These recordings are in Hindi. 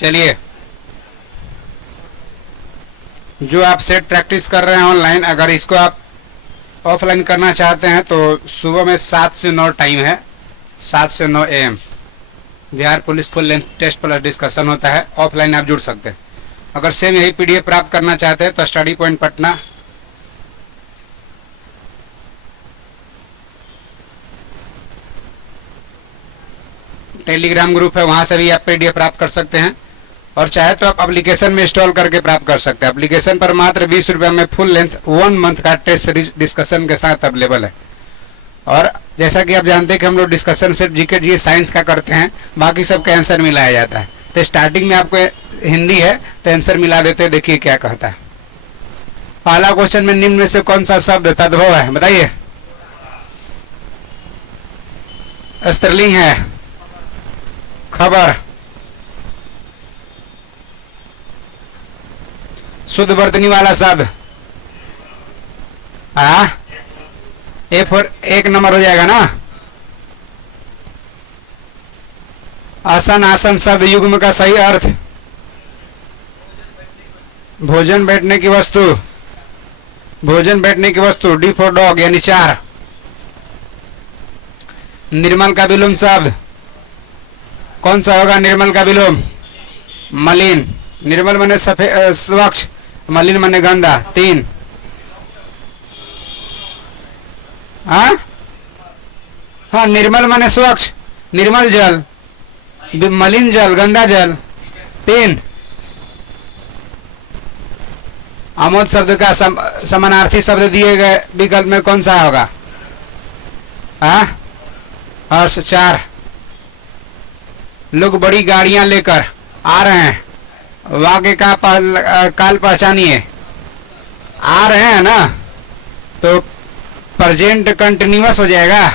चलिए, जो आप सेट प्रैक्टिस कर रहे हैं ऑनलाइन, अगर इसको आप ऑफलाइन करना चाहते हैं तो सुबह में 7 से 9 टाइम है, 7 से 9 AM Bihar police full length test plus discussion होता है। ऑफलाइन आप जुड़ सकते हैं। अगर सेम यही PDF प्राप्त करना चाहते हैं तो study point Patna Telegram group है, वहां से भी आप PDF प्राप्त कर सकते हैं। और चाहे तो आप एप्लीकेशन में इंस्टॉल करके प्राप्त कर सकते हैं। एप्लीकेशन पर मात्र 20 रुपये में फुल लेंथ 1 मंथ का टेस्ट डिस्कशन के साथ अवेलेबल है। और जैसा कि आप जानते हैं कि हम लोग डिस्कशन सिर्फ जीके जी साइंस का करते हैं, बाकी सब का आंसर मिलाया जाता है। तो स्टार्टिंग में आपको हिंदी है तो आंसर मिला देते हैं। देखिए क्या कहता है। पहला क्वेश्चन में निम्न में से कौन सा शब्द तद्भव है, बताइए। स्त्रीलिंग है, खबर, शुद्ध वर्तनी वाला शब्द, एक नंबर हो जाएगा ना। आसन, आसन शब्द युग्म का सही अर्थ, भोजन बैठने की वस्तु, भोजन बैठने की वस्तु, D फॉर डॉग यानी 4। निर्मल का विलोम शब्द कौन सा होगा? निर्मल का विलोम मलिन। निर्मल माने सफेद स्वच्छ, मलिन माने गंदा। 3। हाँ, निर्मल माने स्वच्छ, निर्मल जल, मलिन जल, गंदा जल। 3। आमोद शब्द का समानार्थी शब्द दिए गए विकल्प में कौन सा होगा? हर्ष। 4। लोग बड़ी गाड़ियां लेकर आ रहे हैं, वाक्य का काल पहचानिए। आ रहे हैं ना, तो प्रेजेंट कंटिन्यूअस हो जाएगा।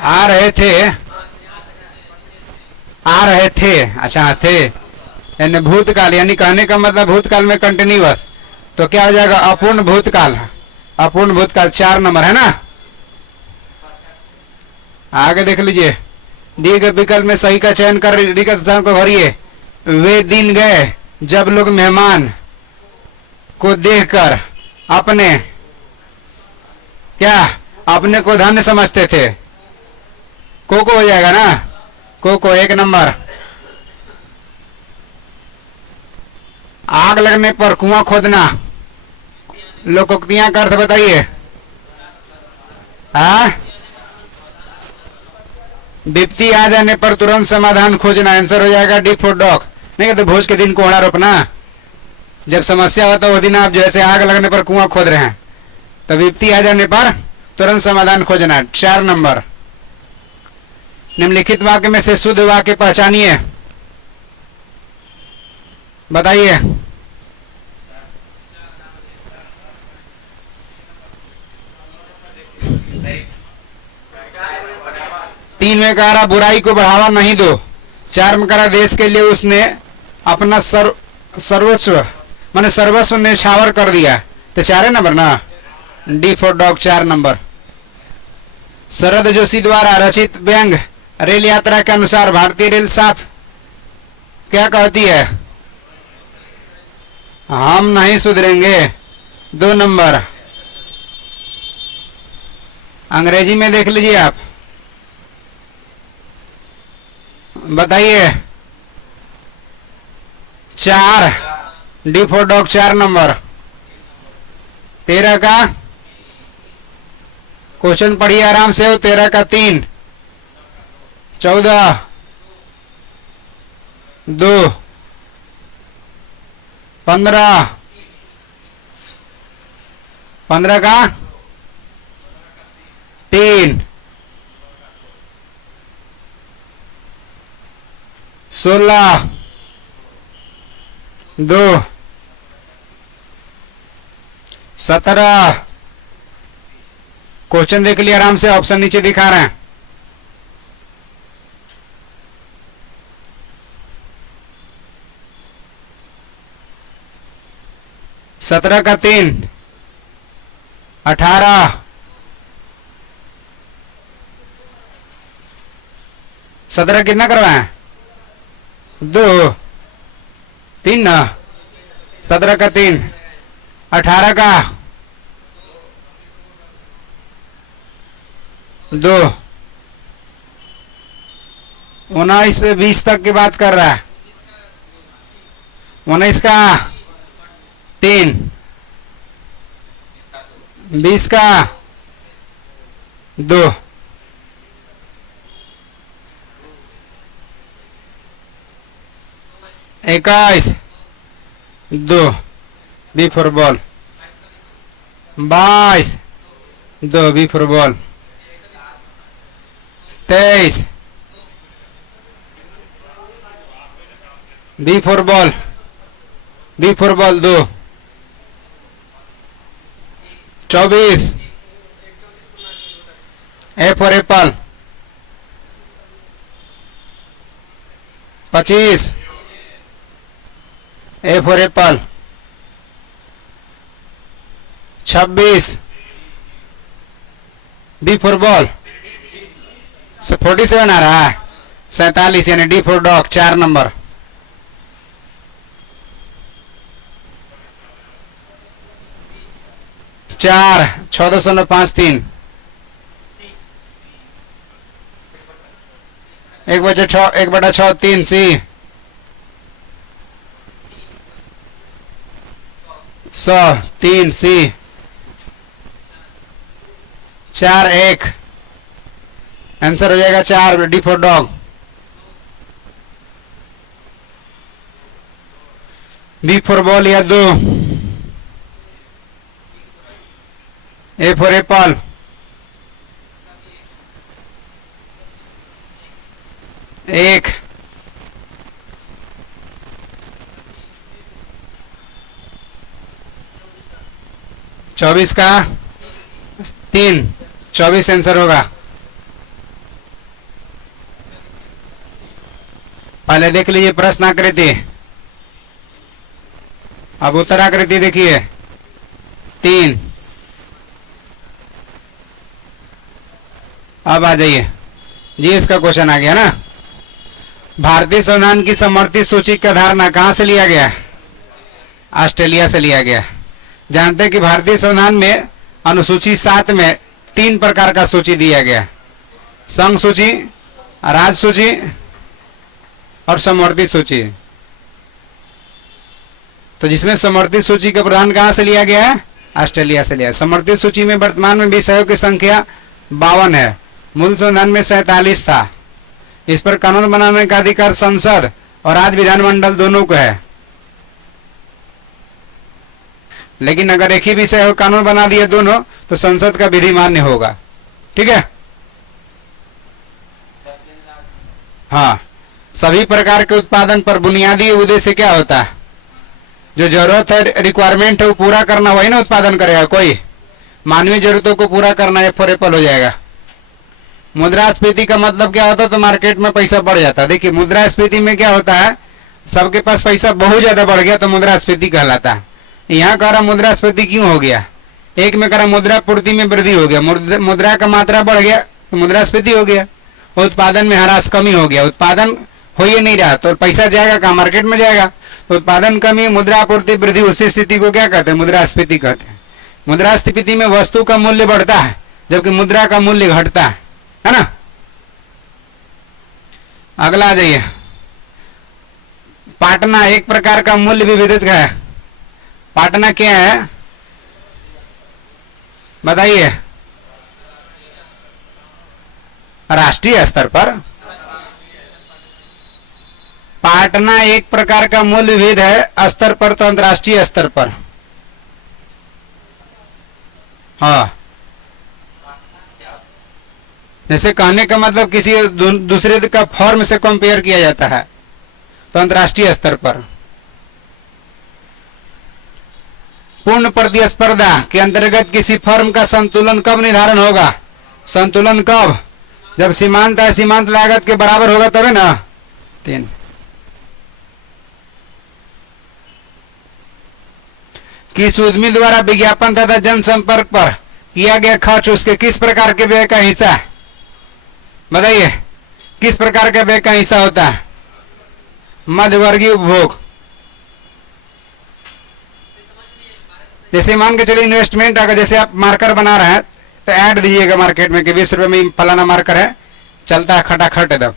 आ रहे थे, आ रहे थे, अच्छा थे, यानी भूतकाल, यानी कहने का मतलब भूतकाल में कंटिन्यूअस, तो क्या हो जाएगा? अपूर्ण भूतकाल। अपूर्ण भूतकाल 4 नंबर है ना। आगे देख लीजिए, दिए गए विकल्प में सही का चयन कर को भरिए। वे दिन गए जब लोग मेहमान को देखकर अपने क्या अपने को धन्य समझते थे। को हो जाएगा ना, को 1 नंबर। आग लगने पर कुआं खोदना, लोकोक्तियां का अर्थ बताइए। विपत्ति आ जाने पर तुरंत समाधान खोजना, आंसर हो जाएगा D फॉर डॉग। नहीं तो भोज के दिन कोहड़ा रोपना, जब समस्या होता है वो दिन आप जैसे आग लगने पर कुआं खोद रहे हैं, तो विपत्ति आ जाने पर तुरंत समाधान खोजना। 4 नंबर। निम्नलिखित वाक्य में से शुद्ध वाक्य पहचानिए, बताइए। तीन में कह रहा बुराई को बढ़ावा नहीं दो। 4 में कह रहा देश के लिए उसने अपना सर्वस्व माने सर्वस्व न्यौछावर कर दिया, तो 4 नंबर ना, D for dog 4 number. Sharad Joshi द्वारा रचित व्यंग रेल यात्रा के अनुसार भारतीय रेल साफ क्या कहती है? हम नहीं सुधरेंगे, 2 नंबर। अंग्रेजी में देख लीजिए आप, बताइए। 4, D फॉर डॉग 4 नंबर। 13 का क्वेश्चन पढ़िए आराम से। 13 का 3, 14, 2, 15, 15 का 3, 16, 2, 17। क्वेश्चन देख लिया आराम से, ऑप्शन नीचे दिखा रहे हैं। सत्रह का 3, 18, 17 कितना करवाएं? 2 3 ना, 17 का 3, 18 का 2, 19 से 20 तक की बात कर रहा है। 19 का 3, 20 का 2, 21 2, B for ball, 22 2, B for ball, 23 B for ball, B for ball 2, 24 A for apple, 25 A for apple, 26 D for ball, 47 आ रहा है, 47 यानी डी फॉर डॉग, 4 नंबर। चार 14.53, 1/6 3 सी, 100 3 सी, 4 1, आंसर हो जाएगा 4, D for dog. B for ball या 2, ए फॉर एप्पल, 1, 24 का 3, 24 आंसर होगा। पहले देख लीजिए प्रश्न आकृति, अब उत्तर आकृति देखिए 3। अब आ जाइए जी, इसका क्वेश्चन आ गया ना। भारतीय संविधान की समर्थित सूची का धारणा कहां से लिया गया? ऑस्ट्रेलिया से लिया गया। जानते हैं कि भारतीय संविधान में अनुसूची 7 में 3 प्रकार का सूची दिया गया, संघ सूची, राज्य सूची और समवर्ती सूची। तो जिसमें समवर्ती सूची का प्रधान कहां से लिया गया है? ऑस्ट्रेलिया से लिया। समवर्ती सूची में वर्तमान में विषयों की संख्या 52 है, मूल संविधान में 47 था। इस पर कानून बनाने का अधिकार संसद और राज्य विधानमंडल दोनों को है। लेकिन अगर एक ही विषय हो कानून बना दिए दोनों, तो संसद का विधि मान्य होगा। ठीक है, हाँ। सभी प्रकार के उत्पादन पर बुनियादी उद्देश्य क्या होता है? जो जरूरत है, रिक्वायरमेंट है, वो पूरा करना, वही ना उत्पादन करेगा। कोई मानवीय जरूरतों को पूरा करना है, फॉर एप्पल हो जाएगा। मुद्रास्फीति का मतलब क्या होता है? तो मार्केट में पैसा बढ़ जाता है। देखिए मुद्रास्फीति में क्या होता है, सबके पास पैसा बहुत ज्यादा बढ़ गया तो मुद्रास्फीति कहलाता है। यहाँ कह रहा मुद्रास्फीति क्यों हो गया? एक में कह रहा मुद्रा पूर्ति में वृद्धि हो गया, मुद्रा का मात्रा बढ़ गया तो मुद्रास्फीति हो गया। उत्पादन में ह्रास कमी हो गया, उत्पादन हो ही नहीं रहा तो पैसा जाएगा कहाँ? मार्केट में जाएगा। तो उत्पादन कमी, मुद्रा आपूर्ति वृद्धि, उसी स्थिति को क्या कहते हैं? मुद्रास्फीति कहते हैं। मुद्रास्फीति में वस्तु का मूल्य बढ़ता है जबकि मुद्रा का मूल्य घटता है ना। अगला आ जाइए, पाटना एक प्रकार का मूल्य विविधत का है। पाटना क्या है बताइए? राष्ट्रीय स्तर पर पाटना एक प्रकार का मूल्य विविध है, स्तर पर तो अंतर्राष्ट्रीय स्तर पर। हाँ, जैसे कहने का मतलब किसी दूसरे का फॉर्म से कंपेयर किया जाता है तो अंतर्राष्ट्रीय स्तर पर। पूर्ण प्रतिस्पर्धा के अंतर्गत किसी फर्म का संतुलन कब निर्धारण होगा? संतुलन कब? जब सीमांत है, सीमांत लागत के बराबर होगा तभी ना। 3 किस उद्यमी द्वारा विज्ञापन तथा जनसंपर्क पर किया गया खर्च उसके किस प्रकार के व्यय का हिस्सा है? बताइए, किस प्रकार का व्यय का हिस्सा होता है? मध्यवर्गीय उपभोग। जैसे मान के चलिए इन्वेस्टमेंट, अगर जैसे आप मार्कर बना रहे हैं तो ऐड दीजिएगा मार्केट में कि 20 रुपए में फलाना मार्कर है, चलता है खटाखट एकदम।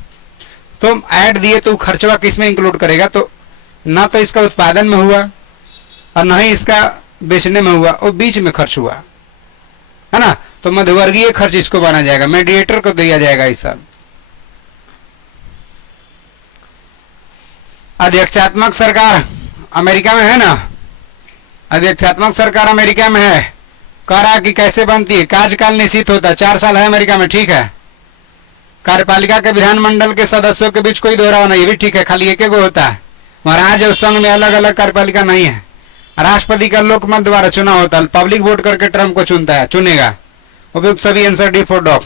तो ऐड दिए तो खर्चवा किस में इंक्लूड करेगा? तो ना तो इसका उत्पादन में हुआ और ना ही इसका बेचने में हुआ, वो बीच में खर्च हुआ है ना। तो मध्यवर्गीय खर्च इसको माना जाएगा, मीडिएटर को दिया जाएगा ये सब। अध्यक्षात्मक सरकार अमेरिका में है ना, अध्यक्षात्मक सरकार अमेरिका में है। कह रहा कि कैसे बनती है? कार्यकाल निश्चित होता है, 4 साल है अमेरिका में, ठीक है। कार्यपालिका के विधानमंडल के सदस्यों के बीच कोई दोहराव नहीं, ये भी ठीक है, खाली एक गो होता है। महाराज उस संघ में अलग अलग कार्यपालिका नहीं है। राष्ट्रपति का लोकमत द्वारा चुनाव होता है, पब्लिक वोट करके ट्रम्प को चुनेगा। उपयुक्त सभी answer D for dog.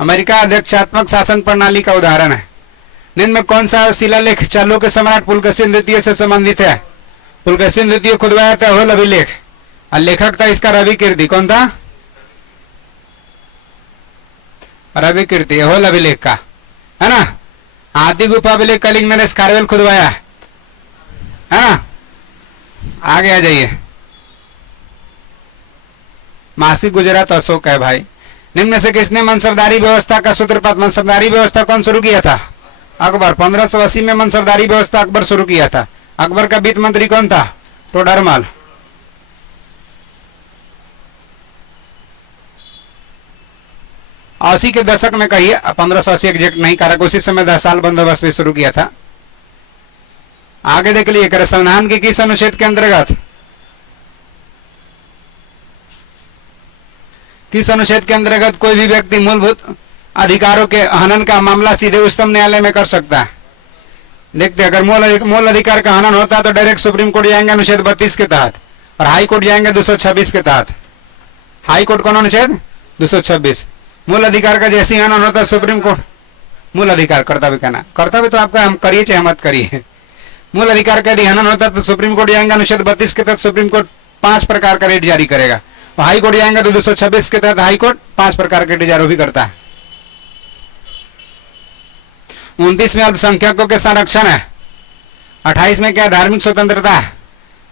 America अध्यक्षात्मक शासन प्रणाली का उदाहरण है। निम्न में कौन सा शिलालेख चालुक्य के सम्राट पुलकेशिन द्वितीय से संबंधित है? पुलकेशिन द्वितीय खुदवाया था होल अभिलेख, और लेखक था इसका रवि कीर्ति। कौन था? रवि कीर्ति, होल अभिलेख का, है ना। हाथी गुफा अभिलेख कलिंग नरेश खारवेल खुदवाया है ना। आगे आ जाइए। मासिक गुजरात अशोक है भाई। निम्न से किसने मनसबदारी व्यवस्था का सूत्रपात? मनसबदारी व्यवस्था कौन शुरू किया था? अकबर। 1580 में मनसबदारी व्यवस्था अकबर शुरू किया था। अकबर का वित्त मंत्री कौन था? टोडरमल। अस्सी के दशक में कहिए, 1580 एग्जैक्ट नहीं कारक, उसी समय 10 साल बंदोबस्त भी शुरू किया था। आगे देख लीजिए, संविधान के किस अनुच्छेद के अंतर्गत, किस अनुच्छेद के अंतर्गत कोई भी व्यक्ति मूलभूत अधिकारों के हनन का मामला सीधे उच्चतम न्यायालय में कर सकता है? देखते हैं, अगर मूल अधिकार का हनन होता है तो डायरेक्ट सुप्रीम कोर्ट जाएंगे अनुच्छेद 32 के तहत, और हाई कोर्ट जाएंगे 226 के तहत। हाई कोर्ट कौन अनुच्छेद? 226। मूल अधिकार का जैसे हनन होता है सुप्रीम कोर्ट, मूल अधिकार, कर्तव्य कहना, कर्तव्य तो आपका हम करिए चाहे मत करिए। मूल अधिकार का यदि हनन होता है तो सुप्रीम कोर्ट जाएंगे अनुच्छेद 32 के तहत, सुप्रीम कोर्ट 5 प्रकार का रेट जारी करेगा। तो हाई कोर्ट जाएंगे तो 226 के तहत हाई कोर्ट 5 प्रकार के रेट जारी भी करता है। 29 में अल्पसंख्यकों के संरक्षण है। 28 में क्या? धार्मिक स्वतंत्रता है।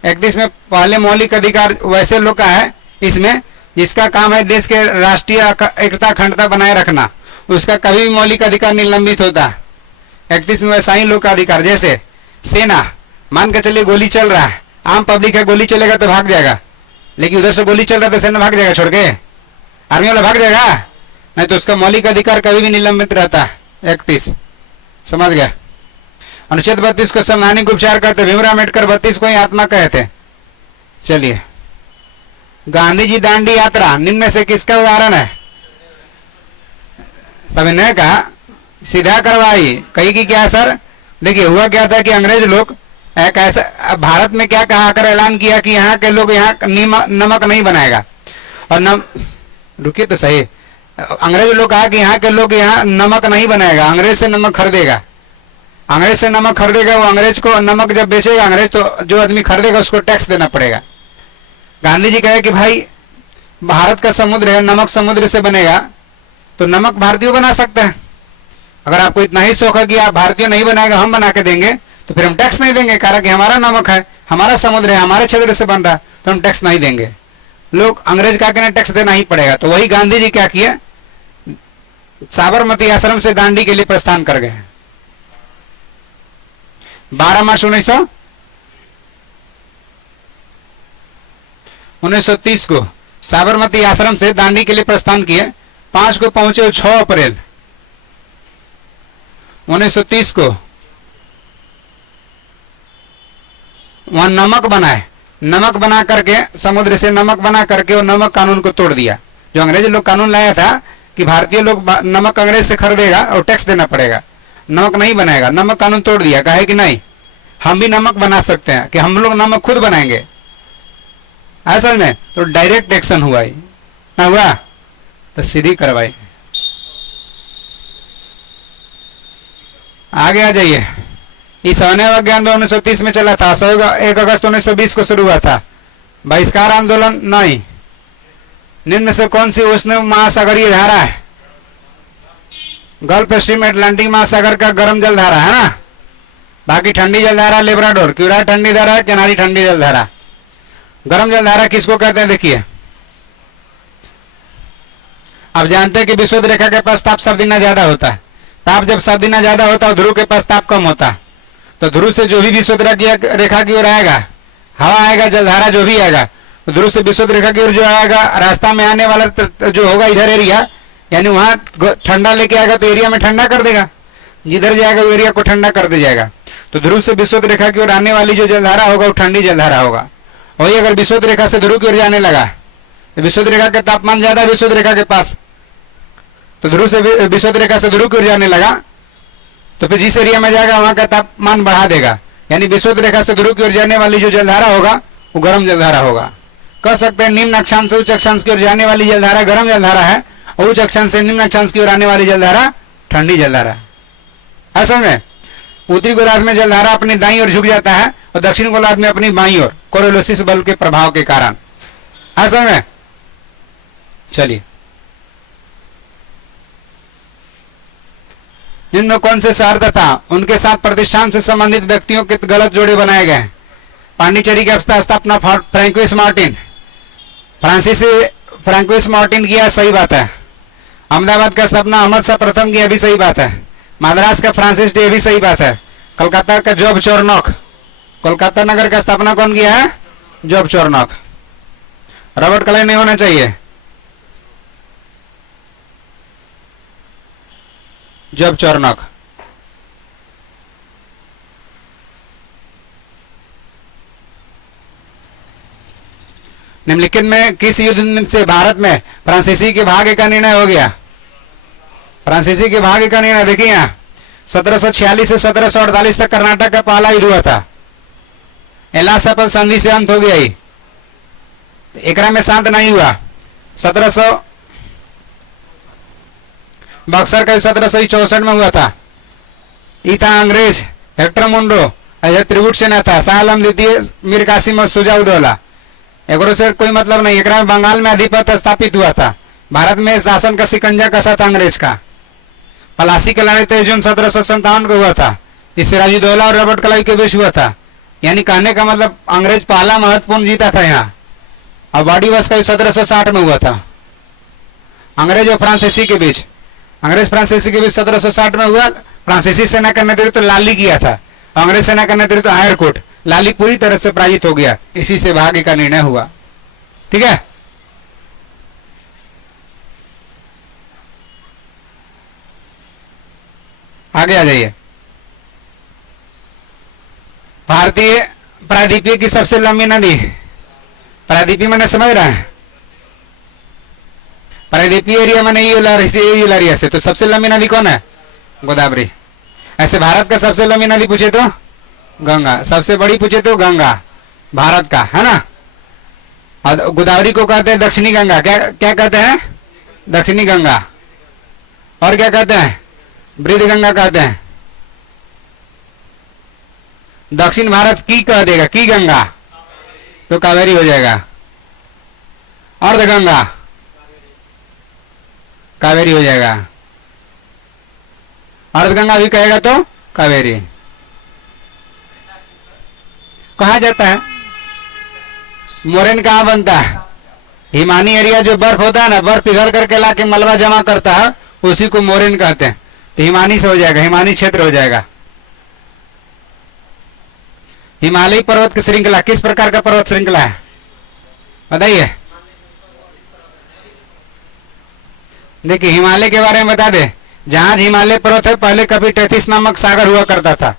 31 में पहले मौलिक अधिकार वैसे लोग का है इसमें जिसका काम है देश के राष्ट्रीय एकता अखंडता बनाए रखना, उसका कभी भी मौलिक अधिकार निलंबित होता है। 31 में वैसा ही लोग का अधिकार, जैसे सेना, मान के चलिए गोली चल रहा है, आम पब्लिक है, गोली चलेगा तो भाग जाएगा, लेकिन उधर से गोली चल रहा है तो सेना भाग जाएगा छोड़ के? आर्मी वाला भाग जाएगा? नहीं, तो उसका मौलिक अधिकार कभी भी निलंबित रहता है। 31 समझ गया। अनुच्छेद 32 को संवैधानिक उपचार कहते, भीमराव अम्बेडकर 32 को ही आत्मा कहते। चलिए, गांधी जी दांडी यात्रा निम्न में से किसका उदाहरण है? सभी ने कहा सीधा करवाई, कही कि क्या सर? देखिए हुआ क्या था कि अंग्रेज लोग एक ऐसा, भारत में क्या कहा कर ऐलान किया कि यहाँ के लोग यहाँ नमक नहीं बनाएगा, और रुकिए तो सही, अंग्रेज लोग कहा कि यहाँ के लोग यहाँ नमक नहीं बनाएगा, अंग्रेज से नमक खरीदेगा। अंग्रेज से नमक खरीदेगा, वो अंग्रेज को नमक जब बेचेगा अंग्रेज, तो जो आदमी खरीदेगा उसको टैक्स देना पड़ेगा। गांधी जी कहे कि भाई भारत का समुद्र है, नमक समुद्र से बनेगा, तो नमक भारतीय बना सकते हैं। अगर आपको इतना ही शौक है कि आप भारतीय नहीं बनाएगा, हम बना के देंगे, तो फिर हम टैक्स नहीं देंगे, कारण कि हमारा नमक है, हमारा समुद्र है, हमारे क्षेत्र से बन रहा है, तो हम टैक्स नहीं देंगे। लोग अंग्रेज का कहने टैक्स देना ही पड़ेगा। तो वही गांधी जी क्या किए, साबरमती आश्रम से दांडी के लिए प्रस्थान कर गए। 12 मार्च 1930 को साबरमती आश्रम से दांडी के लिए प्रस्थान किए। 5 को पहुंचे 6 अप्रैल 1930 को वहां नमक बनाए, नमक बना करके समुद्र से नमक बना करके वो नमक कानून को तोड़ दिया। जो अंग्रेज लोग कानून लाया था कि भारतीय लोग नमक अंग्रेज से खरीदेगा और टैक्स देना पड़ेगा, नमक नहीं बनाएगा, नमक कानून तोड़ दिया। कहे कि नहीं, हम भी नमक बना सकते हैं, कि हम लोग नमक खुद बनाएंगे। असल में तो डायरेक्ट एक्शन हुआ ही ना, हुआ तो सीधी कार्रवाई। आगे आ जाइए। इस अनैतिक आंदोलन 1930 में चला था। 1 अगस्त 1920 को शुरू हुआ था। बहिष्कार आंदोलन नहीं। निम्न से कौन सी उष्ण महासागरीय धारा है? गल्फ स्ट्रीम अटलांटिक महासागर का गर्म जल धारा है ना। बाकी ठंडी जलधारा लेब्राडोर, क्यूरा ठंडी धारा, कैनारी ठंडी जलधारा। गर्म जलधारा किसको कहते हैं? देखिए, अब जानते हैं कि विषुवत रेखा के पास ताप सब दिन ज्यादा होता है। ताप जब सब दिन ज्यादा होता है, ध्रुव के पास ताप कम होता है, तो ध्रुव से जो भी विषुवत रेखा की ओर आएगा, हवा आएगा, जलधारा जो भी आएगा, तो ध्रुव से विषुवत रेखा की ओर जो आएगा, रास्ता में आने वाला जो होगा इधर एरिया, यानी वहां ठंडा लेके आएगा तो एरिया में ठंडा कर देगा, जिधर जाएगा वो एरिया को ठंडा कर दे जाएगा। तो ध्रुव से विषुवत रेखा की ओर आने वाली जो जलधारा होगा वो ठंडी जलधारा होगा। वही अगर विषुवत रेखा से ध्रुव की ओर जाने लगा, तो विषुवत रेखा के तापमान ज्यादा है विषुवत रेखा के पास, तो ध्रुव से विषुवत रेखा से ध्रुव की ओर जाने लगा, तो फिर जिस एरिया में जाएगा वहां का तापमान बढ़ा देगा, यानी विषुवत रेखा से ध्रुव की ओर जाने वाली जो जलधारा होगा वो गर्म जलधारा होगा। कह सकते हैं निम्न अक्षांश से उच्च अक्षांश की ओर जाने वाली जलधारा गर्म जलधारा है, और उच्च अक्षांश से निम्न अक्षांश की ओर आने वाली जलधारा ठंडी जलधारा है। असल में उत्तरी गोलार्ध में जलधारा अपनी दाईं ओर झुक जाता है और दक्षिण गोलार्ध में अपनी बाईं ओर, कोरोलिसिस बल के प्रभाव के कारण। असल में चलिए, निम्न कौन से शहर तथा उनके साथ प्रतिष्ठान से संबंधित व्यक्तियों के गलत जोड़े बनाए गए हैं? पांडिचेरी की स्थापना फ्रैंकोइस मार्टिन, फ्रांसीसी फ्रैंकोइस मार्टिन किया, सही बात है। अहमदाबाद का स्थापना अहमद शाह प्रथम किया, भी सही बात है। मद्रास का फ्रांसिस डे, भी सही बात है। कलकत्ता का जॉब चोरनॉक, कोलकाता नगर का स्थापना कौन किया है? जॉब चोरनॉक। रॉबर्ट क्लाइव नहीं होना चाहिए, जॉब चोरनॉक। निम्नलिखित में किस युद्ध से भारत में फ्रांसीसी के भाग्य का निर्णय हो गया? फ्रांसीसी के भाग्य का निर्णय देखिए यहाँ 1746 से 1748 तक कर्नाटक का पहला युद्ध हुआ था। एलासापल संधि से अंत हो गया ही, एकरा में शांत नहीं हुआ। 1700 बक्सर का 1764 में हुआ था। ये था अंग्रेज हेक्टर मुंडो, त्रिगुट सेना था, शाह आलम द्वितीय, मीर कासिम और सुजाउद्दौला। एकरो से कोई मतलब नहीं। एकरा में बंगाल में आधिपत्य स्थापित हुआ था। भारत में शासन का सिकंजा कसा था अंग्रेज का। पलासी की लड़ाई 23 जून 1757 को हुआ था। इस सिराजुद्दौला और रॉबर्ट क्लाइव के बीच हुआ था। यानी कहने का मतलब अंग्रेज पहला महत्वपूर्ण जीता था यहाँ। और बॉडी वॉश का 1760 में हुआ था, अंग्रेज और फ्रांसीसी के बीच। अंग्रेज फ्रांसीसी के बीच 1760 में हुआ। फ्रांसीसी सेना का नेतृत्व लाली किया था, अंग्रेज सेना का नेतृत्व हायरकोट। लाली पूरी तरह से पराजित हो गया, इसी से भाग्य का निर्णय हुआ। ठीक है, आगे आ जाइए। भारतीय प्रायद्वीपीय की सबसे लंबी नदी, प्रायद्वीपीय मैंने समझ रहा है, प्रायद्वीपीय एरिया में नहीं यूलारिया से, तो सबसे लंबी नदी कौन है? गोदावरी। ऐसे भारत का सबसे लंबी नदी पूछे तो गंगा, सबसे बड़ी पूछे तो गंगा भारत का, है ना। और गोदावरी को कहते हैं दक्षिणी गंगा। क्या क्या कहते हैं? दक्षिणी गंगा। और क्या कहते हैं? वृद्ध गंगा कहते हैं। दक्षिण भारत की कह देगा, की गंगा तो कावेरी हो जाएगा। अर्ध गंगा कावेरी हो जाएगा। अर्ध गंगा भी कहेगा तो कावेरी। कहा जाता है मोरेन कहाँ बनता है? हिमानी एरिया जो बर्फ होता है ना, बर्फ पिघल करके लाके मलबा जमा करता है, उसी को मोरेन कहते हैं। तो हिमानी से हो जाएगा, हिमानी क्षेत्र हो जाएगा। हिमालयी पर्वत की श्रृंखला किस प्रकार का पर्वत श्रृंखला है बताइए? देखिए हिमालय के बारे में बता दे। जहां हिमालय पर्वत है, पहले कभी टेथिस नामक सागर हुआ करता था।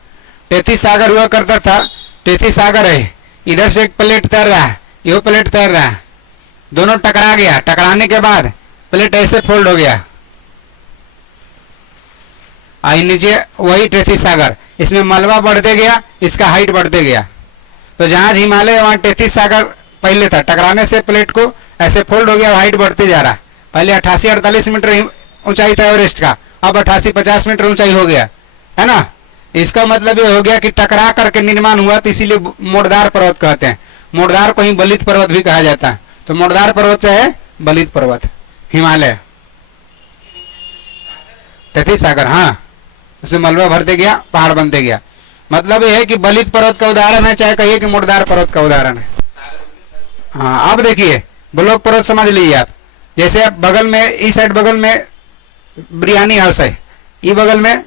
टेथिस सागर हुआ करता था। टेथिस सागर है, इधर से एक प्लेट तैर रहा है, यो प्लेट तैर रहा है, दोनों टकरा गया। टकराने के बाद प्लेट ऐसे फोल्ड हो गया, आई नीचे, वही टेथिस सागर। इसमें मलबा बढ़ते गया, इसका हाइट बढ़ते गया। तो जहां हिमालय वहां टेथिस सागर पहले था। टकराने से प्लेट को ऐसे फोल्ड हो गया, हाइट बढ़ते जा रहा। पहले 88-48 मीटर ऊंचाई था एवरेस्ट का, अब 88-50 मीटर ऊंचाई हो गया, है ना। इसका मतलब ये हो गया कि टकरा करके निर्माण हुआ, तो इसीलिए मोड़दार पर्वत कहते हैं। मोड़दार को ही बलित पर्वत भी कहा जाता है। तो मोड़दार पर्वत है बलित पर्वत, हिमालय, टेथिस सागर। हाँ, उससे मलबा भरते गया, पहाड़ बनते गया। मतलब ये है कि बलित पर्वत का उदाहरण है, चाहे कहिए कि मुर्दार पर्वत का उदाहरण है। हाँ, अब देखिए ब्लॉक पर्वत समझ लीजिए आप। जैसे आप बगल में, इस साइड बगल में बिरयानी हाउस है, ये बगल में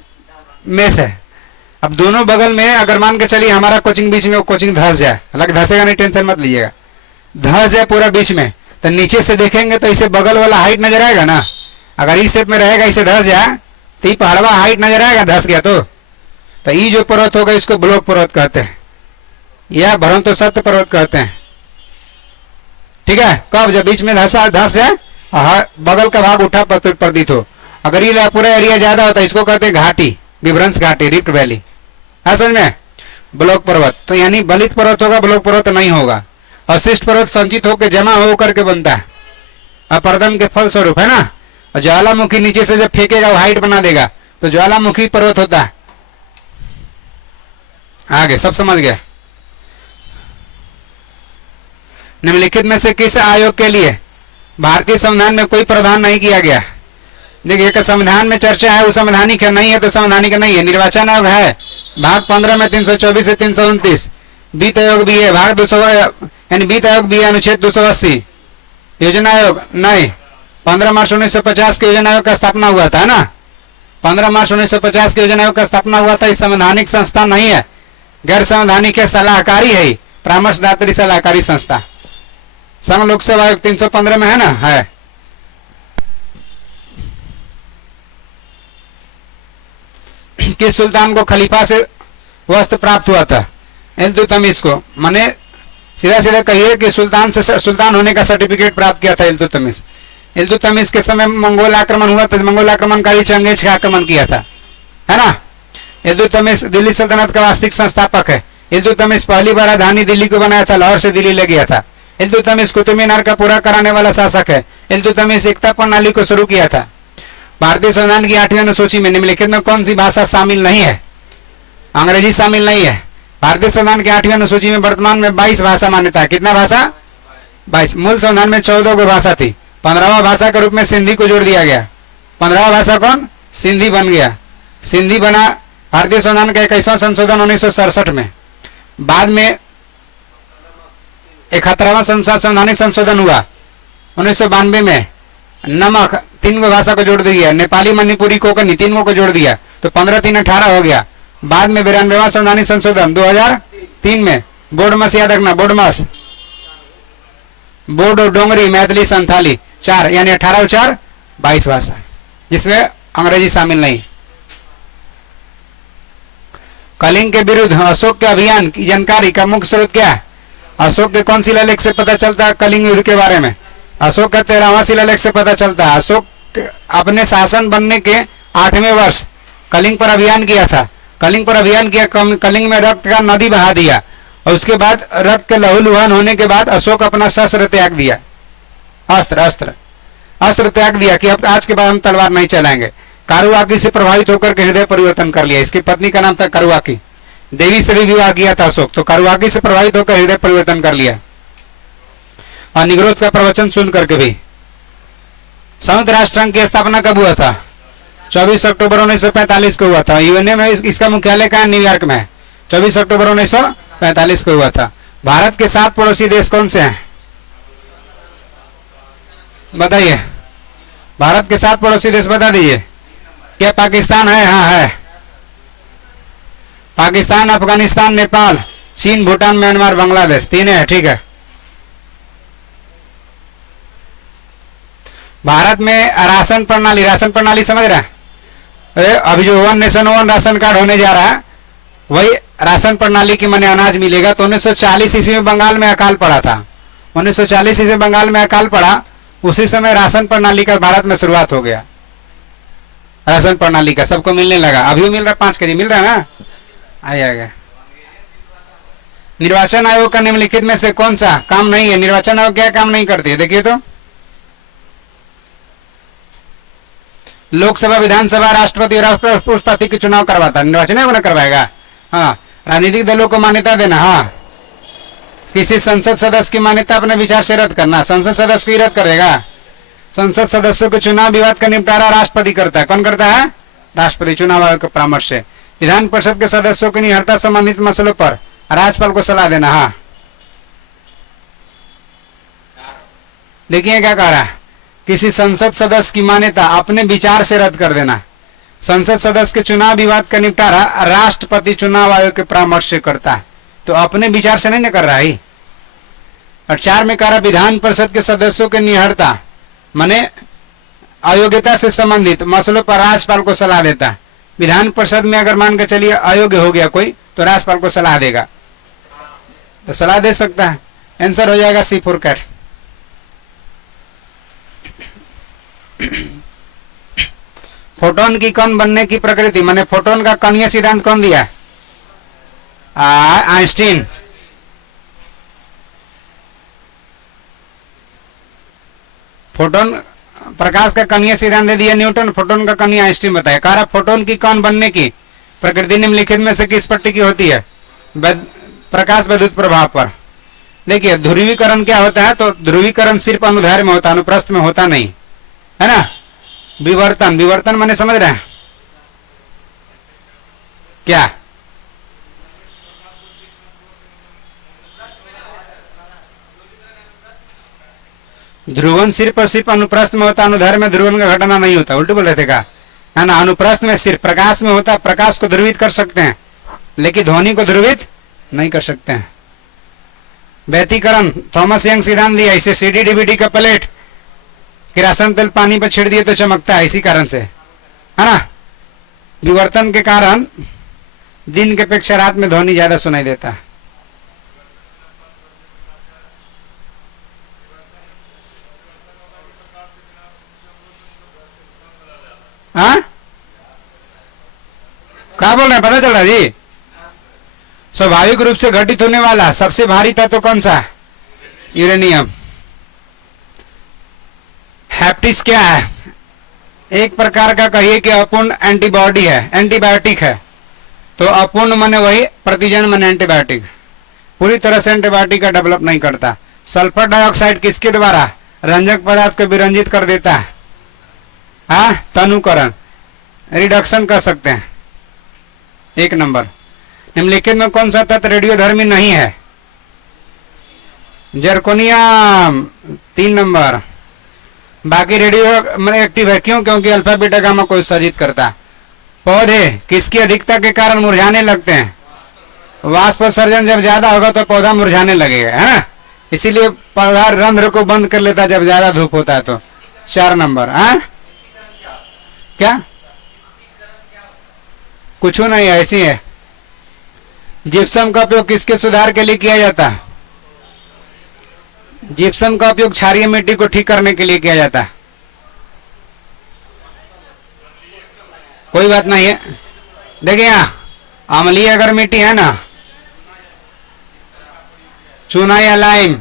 मेस है। अब दोनों बगल में अगर मान के चलिए हमारा कोचिंग बीच में, वो कोचिंग धंस जाए, हालांकि धंसेगा नहीं, टेंशन मत लीजिएगा, धंस जाए पूरा बीच में, तो नीचे से देखेंगे तो इसे बगल वाला हाइट नजर आएगा ना। अगर इस शेप में रहेगा, इसे धंस जाए तो ये पहाड़वा हाइट नजर आएगा, धंस गया तो ये जो पर्वत होगा इसको ब्लॉक पर्वत कहते हैं, या भरम तो सत्य पर्वत कहते हैं। ठीक है, कब? जब बीच में धंस जाए, बगल का भाग उठा प्रतीत हो। अगर ये पूरा एरिया ज्यादा होता है, इसको कहते हैं घाटी, विभ्रंश घाटी, रिफ्ट वैली। समझ में? ब्लॉक पर्वत तो यानी बलित पर्वत होगा, ब्लॉक पर्वत नहीं होगा। अवशिष्ट पर्वत संचित होकर जमा होकर के बनता है अपर्दन के फल स्वरूप, है ना। और ज्वालामुखी नीचे से जब फेंकेगा वो हाइट बना देगा, तो ज्वालामुखी पर्वत होता है। आगे सब समझ गए? निम्नलिखित में से किस आयोग के लिए भारतीय संविधान में कोई प्रावधान नहीं किया गया? देखिए, संविधान में चर्चा है, वो संवैधानिक है, नहीं है तो संवैधानिक नहीं है। निर्वाचन आयोग है, भाग 15 में 324 से 329। वित्त आयोग भी है, भाग 200, यानी वित्त आयोग भी है, अनुच्छेद 280। योजना आयोग नहीं, 15 मार्च 1950 के योजना आयोग का स्थापना हुआ था ना, 15 मार्च 1950 के योजना आयोग का स्थापना हुआ था। इस संवैधानिक संस्था नहीं है, गैर संवैधानिक है, सलाहकारी है, परामर्शदात्री सलाहकारी संस्था। संघ लोक सेवा आयोग 315 में है ना, है। किस सुल्तान को खलीफा से वस्त्र प्राप्त हुआ था? इल्तुतमिश को। माने सीधा सीधा कहिए कि सुल्तान से सुल्तान होने का सर्टिफिकेट प्राप्त किया था इल्तुतमिश। इल्तुतमिश के समय मंगोल आक्रमण हुआ था, मंगोल आक्रमणकारी चंगेज का आक्रमण किया था, है ना। इल्तुतमिश दिल्ली सल्तनत का वास्तविक संस्थापक है। इल्तुतमिश पहली बार राजधानी दिल्ली को बनाया था, लाहौर से दिल्ली ले गया था। इल्तुतमिश कुतुब मीनार का पूरा कराने वाला शासक है। इल्तुतमिश एकता प्रणाली को शुरू किया था। भारतीय संविधान की 8वीं अनुसूची में निम्नलिखित में कौन सी भाषा शामिल नहीं है? अंग्रेजी शामिल नहीं है। भारतीय संविधान की 8वीं अनुसूची में वर्तमान में 22 भाषा मान्यता है। कितना भाषा? 22। मूल संविधान में 14 गो भाषा थी, 15वां भाषा के रूप में सिंधी को जोड़ दिया गया। 15वां भाषा कौन? सिंधी बन गया। सिंधी बना भारतीय संविधान का 21वां संशोधन 1967 में। बाद में 71वां संवैधानिक संशोधन हुआ 1992 में। नमक 3 गो भाषा को जोड़ दिया, नेपाली, मणिपुरी, कोंकणी 3 को जोड़ दिया, तो 15 3 18 हो गया। बाद में 92वां संवैधानिक संशोधन 2003 में। बोडमस याद रखना, बोडमस, बोडो, डोंगरी, मैथिली, संथाली 4, यानी 18 और 4 22 भाषा, जिसमें अंग्रेजी शामिल नहीं। कलिंग के विरुद्ध अशोक के अभियान की जानकारी का मुख्य स्रोत क्या है? अशोक के कौन शिलालेख से पता चलता है कलिंग युद्ध के बारे में? अशोक का 13वां शिलालेख से पता चलता है। अशोक अपने शासन बनने के 8वें वर्ष कलिंग पर अभियान किया था। कलिंग पर अभियान किया, कलिंग में रक्त का नदी बहा दिया, और उसके बाद रक्त के लहूलुहान होने के बाद अशोक अपना शस्त्र त्याग दिया, अस्त्र त्याग दिया कि अब आज के बाद हम तलवार नहीं चलाएंगे। कारुआकी से प्रभावित होकर के हृदय परिवर्तन कर लिया। इसकी पत्नी का नाम था कारुआकी, देवी से भी विवाह किया था अशोक, तो कारुआकी से प्रभावित होकर हृदय परिवर्तन कर लिया। और निग्रोध का प्रवचन सुन करके भी। संयुक्त राष्ट्र संघ की स्थापना कब हुआ था? 24 अक्टूबर 1945 को हुआ था। यूएनए में इसका मुख्यालय कहाँ? न्यूयॉर्क में। 24 अक्टूबर 1945 को हुआ था। भारत के 7 पड़ोसी देश कौन से हैं? बताइए, भारत के 7 पड़ोसी देश बता दीजिए। क्या पाकिस्तान है? हाँ है। पाकिस्तान, अफगानिस्तान, नेपाल, चीन, भूटान, म्यांमार, बांग्लादेश, 3 है। ठीक है। भारत में राशन प्रणाली समझ रहे हैं? अभी जो 1 नेशन 1 राशन कार्ड होने जा रहा है, वही राशन प्रणाली की माने अनाज मिलेगा। तो 1940 ईस्वी में बंगाल में अकाल पड़ा था। 1940 ईस्वी में बंगाल में अकाल पड़ा, उसी समय राशन प्रणाली का भारत में शुरुआत हो गया। राशन प्रणाली का सबको मिलने लगा। अभी भी मिल रहा है, 5 केजी मिल रहा है ना। आइएगा। निर्वाचन आयोग का निम्नलिखित में से कौन सा काम नहीं है? निर्वाचन आयोग क्या काम नहीं करती है? देखिए तो, लोकसभा, विधानसभा, राष्ट्रपति और राष्ट्रपति के चुनाव करवाता। निर्वाचन आयोग ना करवाएगा। हाँ। राजनीतिक दलों को मान्यता देना। हाँ। किसी संसद सदस्य की मान्यता अपने विचार से रद्द करना, संसद सदस्य को ही रद्द करेगा। संसद सदस्यों के चुनाव विवाद का निपटारा राष्ट्रपति करता है। कौन करता है? राष्ट्रपति, चुनाव आयोग के परामर्श से। विधान परिषद के सदस्यों की निहरता संबंधित मसलों पर राज्यपाल को सलाह देना। हाँ, देखिए क्या कह रहा है, किसी संसद सदस्य की मान्यता अपने विचार से रद्द कर देना। संसद सदस्य के चुनाव विवाद का निपटारा राष्ट्रपति चुनाव आयोग के परामर्श से करता है, तो अपने विचार से नहीं न कर रहा है। और 4 में कह रहा विधान परिषद के सदस्यों के निहरता माने अयोग्यता से संबंधित मसलों पर राज्यपाल को सलाह देता है। विधान परिषद में अगर मान के चलिए अयोग्य हो गया कोई, तो राज्यपाल को सलाह देगा, तो सलाह दे सकता है। आंसर हो जाएगा C4 कैट। फोटोन की कण बनने की प्रकृति माने फोटोन का कणीय सिद्धांत कौन दिया? आइंस्टीन। फोटोन प्रकाश का कणीय सिद्धांत दे दिया न्यूटन, फोटोन का कणीय आइंस्टीन बताया। कह रहा फोटोन की कण बनने की प्रकृति निम्नलिखित में से किस पट्टी की होती है? प्रकाश विद्युत प्रभाव पर। देखिए ध्रुवीकरण क्या होता है, तो ध्रुवीकरण सिर्फ अनुदैर्ध्य में होता है, अनुप्रस्थ में होता नहीं है ना। विवर्तन, विवर्तन मैंने समझ रहे हैं क्या? ध्रुवन सिर्फ और सिर्फ अनुप्रस्थ में होता, अनुदैर्ध्य में ध्रुवन का घटना नहीं होता। उल्टे बोल रहे थे का है ना। अनुप्रस्थ में सिर्फ प्रकाश में होता, प्रकाश को ध्रुवित कर सकते हैं लेकिन ध्वनि को ध्रुवित नहीं कर सकते हैं। व्यतिकरण थॉमस यंग सिद्धांत दिया, इसे सीडी डीवीडी का प्लेट किरासन तेल पानी पर छिड़ दिए तो चमकता है, इसी कारण से है ना। विवर्तन के कारण दिन के अपेक्षा रात में ध्वनि ज्यादा सुनाई देता है। हाँ क्या बोल रहे हैं, पता चल रहा है जी? स्वाभाविक रूप से घटित होने वाला सबसे भारी तत्व कौन सा? यूरेनियम। हेप्टिस क्या है? एक प्रकार का कहिए कि अपूर्ण एंटीबॉडी है, एंटीबायोटिक है। तो अपूर्ण माने वही, प्रतिजन माने एंटीबायोटिक। पूरी तरह से एंटीबायोटिक का डेवलप नहीं करता। सल्फर डाइऑक्साइड किसके द्वारा रंजक पदार्थ को विरंजित कर देता है? हाँ, तनुकरण, रिडक्शन कर सकते हैं। 1 नंबर। निम्नलिखित में कौन सा तत्व रेडियोधर्मी नहीं है? जर्कोनियम। 3 नंबर। बाकी रेडियो एक्टिव है, क्यों? क्योंकि अल्फा बीटा गामा को उत्सर्जित करता है। पौधे किसकी अधिकता के कारण मुरझाने लगते हैं? वाष्पोत्सर्जन जब ज्यादा होगा तो पौधा मुरझाने लगेगा, है ना। इसीलिए पौधा रंध्र को बंद कर लेता है जब ज्यादा धूप होता है तो। 4 नंबर। हाँ क्या? कुछ नहीं, ऐसी है। जिप्सम का उपयोग किसके सुधार के लिए किया जाता है? जिप्सम का उपयोग क्षारीय मिट्टी को ठीक करने के लिए किया जाता है। कोई बात नहीं है। देखिए यहाँ अम्लीय अगर मिट्टी है ना, चूना या लाइम,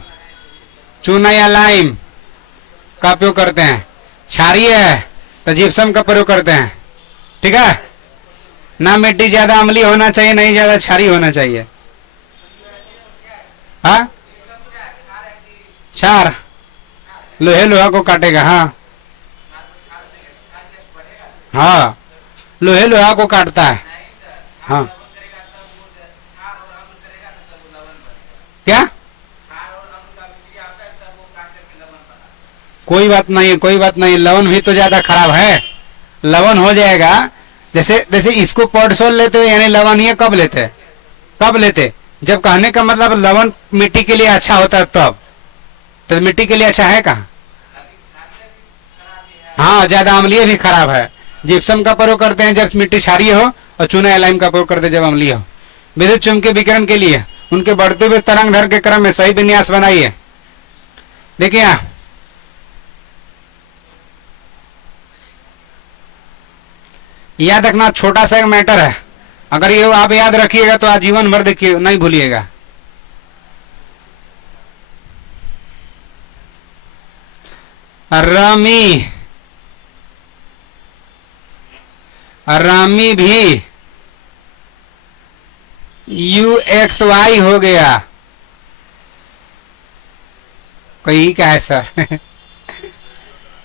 चूना या लाइम का उपयोग करते हैं। क्षारीय है तो जिप्सम का प्रयोग करते हैं, ठीक है ना। मिट्टी ज्यादा अम्लीय होना चाहिए, नहीं ज्यादा क्षारीय होना चाहिए। हाँ, क्षार लोहे लोहा को काटेगा। हाँ हाँ, लोहे लोहा को काटता है। हाँ क्या? कोई बात नहीं, कोई बात नहीं। लवण भी तो ज्यादा खराब है, लवण हो जाएगा। जैसे जैसे इसको पॉडसोल लेते यानी लवणीय कब लेते? कब लेते? जब कहने का मतलब लवण मिट्टी के लिए अच्छा होता है तब। तो मिट्टी के लिए अच्छा है कहाँ? हाँ, ज्यादा अम्लीय भी खराब है। जिप्सम का प्रयोग करते हैं जब मिट्टी क्षारीय हो, और चूना या लाइम का प्रयोग करते हैं जब अम्लीय हो। विद्युत चुम्बकीय विकिरण के लिए उनके बढ़ते हुए तरंग दैर्घ्य के क्रम में सही विन्यास बनाइए। देखिए यहाँ याद रखना, छोटा सा एक मैटर है। अगर ये आप याद रखिएगा तो आजीवन भर देखिए, नहीं भूलिएगा। रमी, रमी भी UXY हो गया। कोई क्या है सर?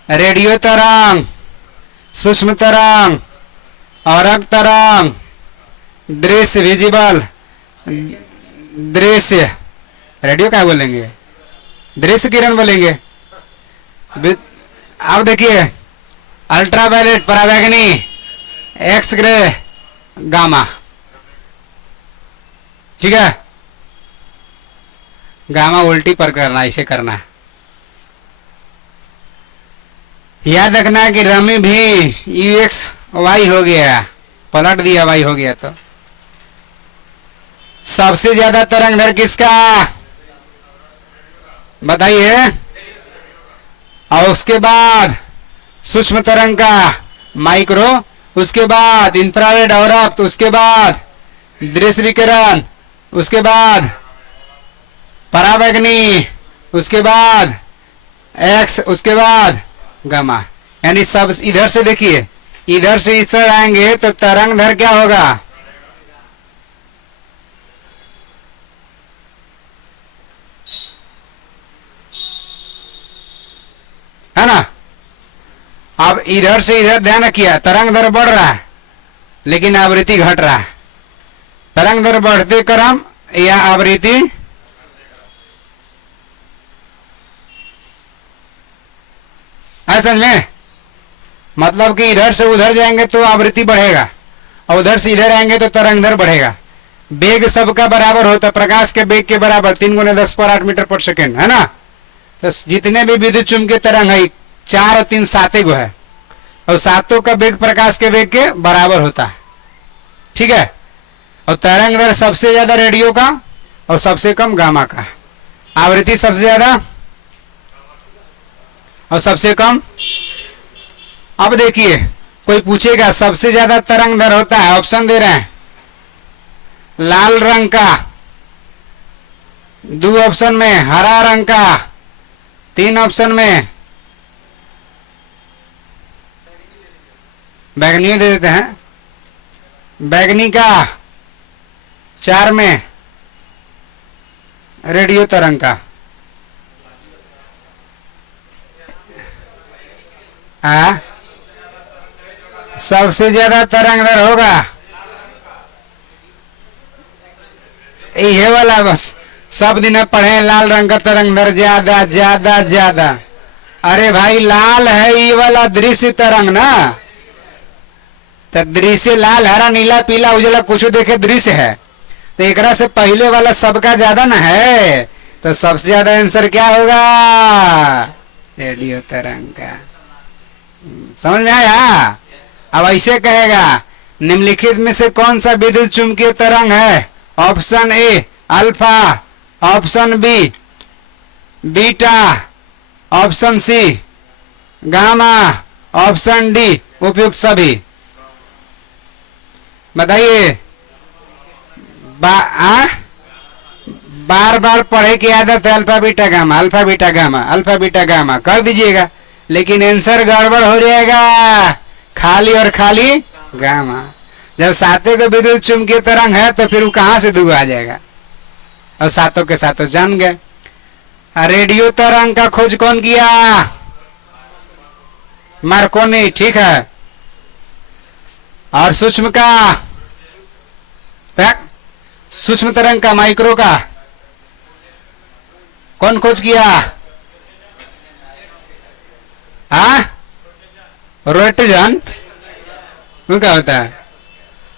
रेडियो तरंग, सूक्ष्म तरंग, औरक तरंग, दृश्य विजिबल, दृश्य, रेडियो क्या बोलेंगे, दृश्य किरण बोलेंगे। अब देखिए अल्ट्रावायलेट, पराबैंगनी, एक्स रे, गामा। ठीक है, गामा उल्टी पर करना, इसे करना है। याद रखना है कि रमी भी यूएक्स वाई हो गया, पलट दिया वाई हो गया। तो सबसे ज्यादा तरंग दर किसका बताइए, और उसके बाद सूक्ष्म तरंग का माइक्रो, उसके बाद इंफ्रारेड अवरक्त, उसके बाद दृश्य विकिरण, उसके बाद पराबैंगनी, उसके बाद एक्स, उसके बाद गामा। यानी सब इधर से देखिए, इधर से इस तरह आएंगे तो तरंग दर क्या होगा, है ना। अब इधर से इधर ध्यान रखिए, तरंग दर बढ़ रहा है लेकिन आवृत्ति घट रहा है। तरंग दर बढ़ते क्रम या आवृत्ति, समझ में, मतलब कि इधर से उधर जाएंगे तो आवृत्ति बढ़ेगा और उधर से इधर आएंगे तो तरंग दर बढ़ेगा। वेग सबका बराबर होता है, प्रकाश के वेग के बराबर 3 × 10⁸ मीटर पर सेकेंड, है ना। तो जितने भी विद्युत चुंबकीय तरंग है 4 और 3 7 गो है, और सातों का वेग प्रकाश के वेग के बराबर होता है। ठीक है, और तरंग दर सबसे ज्यादा रेडियो का और सबसे कम गामा का, आवृत्ति सबसे ज्यादा और सबसे कम। अब देखिए कोई पूछेगा सबसे ज्यादा तरंग दर होता है, ऑप्शन दे रहे हैं, लाल रंग का 2 ऑप्शन में, हरा रंग का 3 ऑप्शन में, बैगनी दे देते हैं, बैगनी का 4 में, रेडियो तरंग का सबसे ज्यादा तरंग दर होगा ये वाला। बस सब दिन पढ़े लाल रंग का तरंग दर ज्यादा ज्यादा ज्यादा। अरे भाई लाल है ये वाला दृश्य तरंग ना, तो दृश्य लाल हरा नीला पीला उजला कुछ देखे दृश्य है, तो एक से पहले वाला सबका ज्यादा ना है, तो सबसे ज्यादा आंसर क्या होगा, रेडियो तरंग का। समझ में आया। अब ऐसे कहेगा निम्नलिखित में से कौन सा विद्युत चुंबकीय तरंग है, option A alpha, option B beta, option C gamma, option D उपयुक्त सभी। बताइए। बार बार पढ़े की आदत है, alpha beta gamma, alpha beta gamma, alpha beta gamma कर दीजिएगा, लेकिन आंसर गड़बड़ हो जाएगा, खाली और खाली गामा। जब सातों के विद्युत चुंबकीय तरंग है तो फिर वो कहां से दूर आ जाएगा, और सातों के सातों जान गए। रेडियो तरंग का खोज कौन किया, मार्कोनी, ठीक है। और सूक्ष्म का, सूक्ष्म तरंग का, माइक्रो का कौन खोज किया, रोटजन। वो क्या होता है,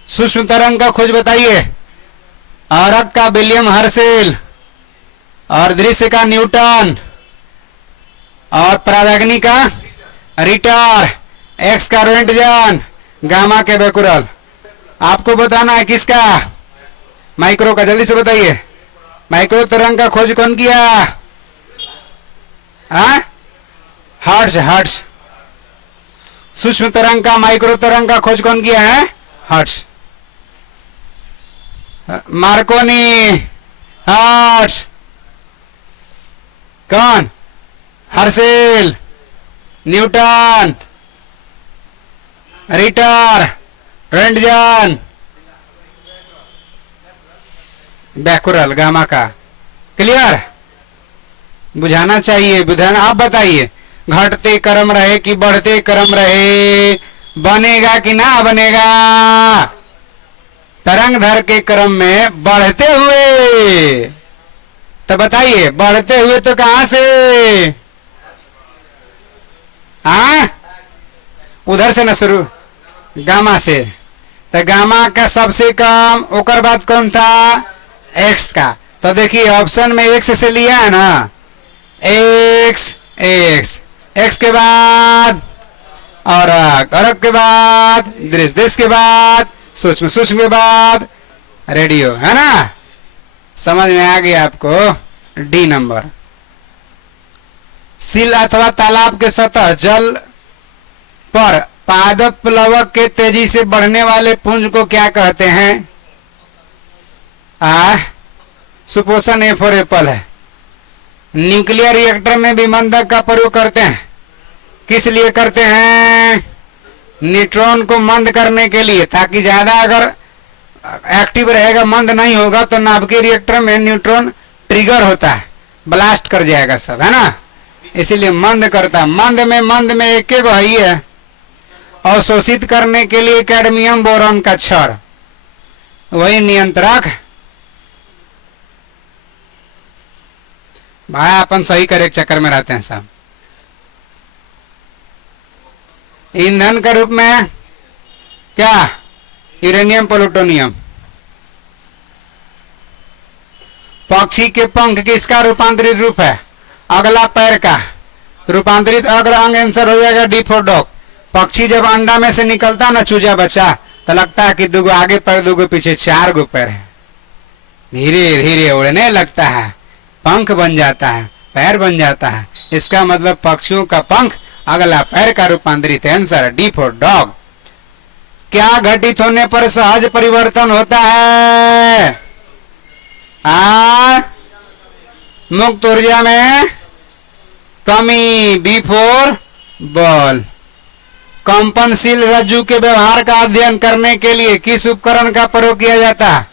सूक्ष्म तरंग का खोज बताइए। औरत का विलियम हर्शेल, और दृश्य का न्यूटन, और पराबैंगनी का रिटर, एक्स का रोंटजन, गामा के बेकुरल। आपको बताना है किसका, माइक्रो का। जल्दी से बताइए, माइक्रो तरंग का खोज कौन किया, हर्ट्ज, हर्ट्ज। सूक्ष्म तरंग का, माइक्रो तरंग का खोज कौन किया है, हर्ट्ज। मार्कोनी, हर्ट्ज, कौन, Herschel, Newton, Ritter, Roentgen, Becquerel, gamma का। क्लियर, बुझाना चाहिए, बुझाना। आप बताइए, घटते क्रम रहे कि बढ़ते क्रम रहे, बनेगा कि ना बनेगा, तरंग धर के क्रम में बढ़ते हुए, तो बताइए बढ़ते हुए तो कहां से, हाँ उधर से न शुरू, गामा से। तो गामा का सबसे कम, ओकर बाद कौन था, एक्स का। तो देखिए ऑप्शन में एक्स से लिया है ना, एक्स एक्स, एक्स के बाद और अरब के बाद दृश्य, दृश्य के बाद सूक्ष्म, सूक्ष्म के बाद रेडियो, है ना। समझ में आ गया आपको। D number. सील अथवा तालाब के सतह जल पर पादप प्लवक के तेजी से बढ़ने वाले पुंज को क्या कहते हैं। सुपोषण ए फॉर एप्पल है। न्यूक्लियर रिएक्टर में विमंदक का प्रयोग करते हैं, किस लिए करते हैं, न्यूट्रॉन को मंद करने के लिए, ताकि ज्यादा अगर एक्टिव रहेगा, मंद नहीं होगा तो नाभिकीय रिएक्टर में न्यूट्रॉन ट्रिगर होता है, ब्लास्ट कर जाएगा सब, है ना। इसीलिए मंद करता है। मंद में एक गो ही है। अवशोषित करने के लिए कैडमियम बोरॉन का क्षण, वही नियंत्रक। भाई अपन सही करे चक्कर में रहते हैं सब। ईंधन के रूप में क्या, यूरेनियम प्लूटोनियम। पक्षी के पंख किसका रूपांतरित रूप है, अगला पैर का रूपांतरित अग्र अंग। आंसर हो जाएगा डी फॉर डॉग। पक्षी जब अंडा में से निकलता ना चूजा बच्चा, तो लगता है कि दुगो आगे पैर दुगो पीछे, चार गो पैर है। धीरे धीरे उड़ने लगता है, पंख बन जाता है, पैर बन जाता है। इसका मतलब पक्षियों का पंख अगला पैर का रूपांतरित। Answer D for dog. क्या घटित होने पर सहज परिवर्तन होता है, मुक्त ऊर्जा में कमी, बी फॉर बॉल। कंपनशील रज्जु के व्यवहार का अध्ययन करने के लिए किस उपकरण का प्रयोग किया जाता है,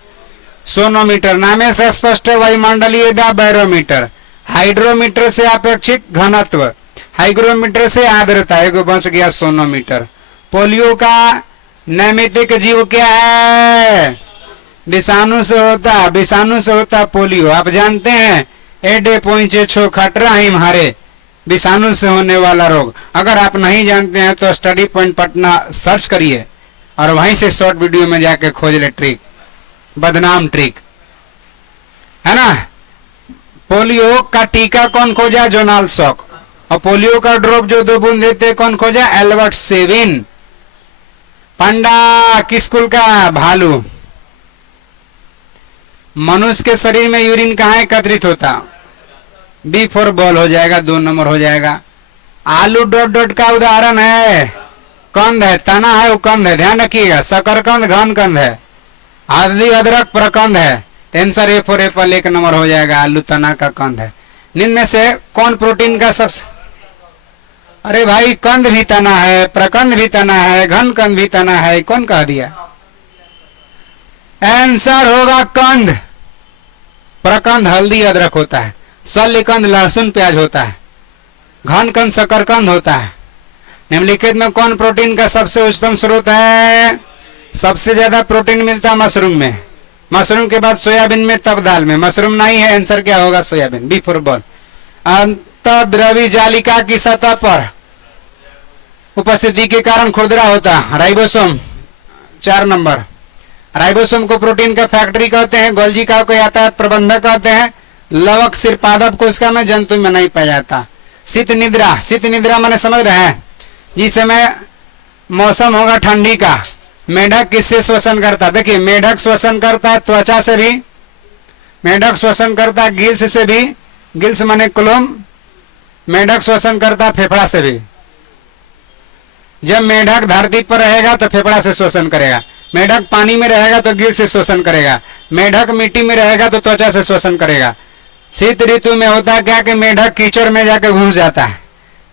सोनोमीटर। नामे से स्पष्ट है, वायुमंडलीय दाब, बैरोमीटर। हाइड्रोमीटर से अपेक्षित घनत्व, हाइग्रोमीटर से आर्द्रता, एगो बच गया सोनोमीटर। पोलियो का नैमित्तिक जीव क्या है, विषाणु से होता, विषाणु से होता पोलियो। आप जानते हैं एडे पोइंचे छो खटरा हिम हरे, विषाणु से होने वाला रोग। अगर आप नहीं जानते हैं तो स्टडी पॉइंट पटना सर्च करिए और वहीं से शॉर्ट वीडियो में जाके खोज ले ट्रिक, बदनाम ट्रिक, है ना। पोलियो का टीका कौन खोजा, जोनाल सॉक। और पोलियो का ड्रॉप जो 2 बूंद देते कौन खोजा, एल्बर्ट सेविन। पंडा किस कुल का, भालू। मनुष्य के शरीर में यूरिन कहाँ एकत्रित होता, बी फॉर बॉल हो जाएगा, 2 नंबर हो जाएगा। आलू डॉट डॉट का उदाहरण है, कंद है, तना है, वो कंद है, ध्यान रखिएगा। शकरकंद घन कंद है, हल्दी अदरक प्रकंद है। Answer A for Apple 1 number हो जाएगा, आलू तना का कंद है। निम्न में से कौन प्रोटीन का सबसे, अरे भाई कंद भी तना है, प्रकंद भी तना है, घन कंद भी तना है, कौन कह दिया। आंसर होगा कंद। प्रकंद हल्दी अदरक होता है, शल्यकंद लहसुन प्याज होता है, घन कंद शकरकंद होता है। निम्नलिखित में कौन प्रोटीन का सबसे उच्चतम स्रोत है, सबसे ज्यादा प्रोटीन मिलता है मशरूम में, मशरूम के बाद सोयाबीन में, तब दाल में। मशरूम नहीं है, आंसर क्या होगा, सोयाबीन, बी फॉर बॉल। अंतःद्रवी जालिका की सतह पर उपस्थिति के कारण खुरदरा होता, राइबोसोम, 4 नंबर। राइबोसोम को प्रोटीन का फैक्ट्री कहते हैं, गोल्जी का को यातायात प्रबंधक कहते हैं। लवक सिर पादप कोशिका में, जंतु में नहीं पाया जाता। शीत निद्रा, शीत निद्रा मैंने समझ रहे हैं, जिस समय मौसम होगा ठंडी का, मेढक किससे श्वसन करता, देखिए मेढक श्वसन करता है त्वचा से भी, मेढक श्वसन करता है गिल्स से भी, गिल्स माने क्लोम। मेढक श्वसन करता है फेफड़ा से भी। जब मेढक धरती पर रहेगा तो फेफड़ा से श्वसन करेगा, मेढक पानी में रहेगा तो गिल्स से श्वसन करेगा, मेढक मिट्टी में रहेगा तो त्वचा से श्वसन करेगा। शीत ऋतु में होता है क्या कि मेढक कीचड़ में जाकर घुस जाता है,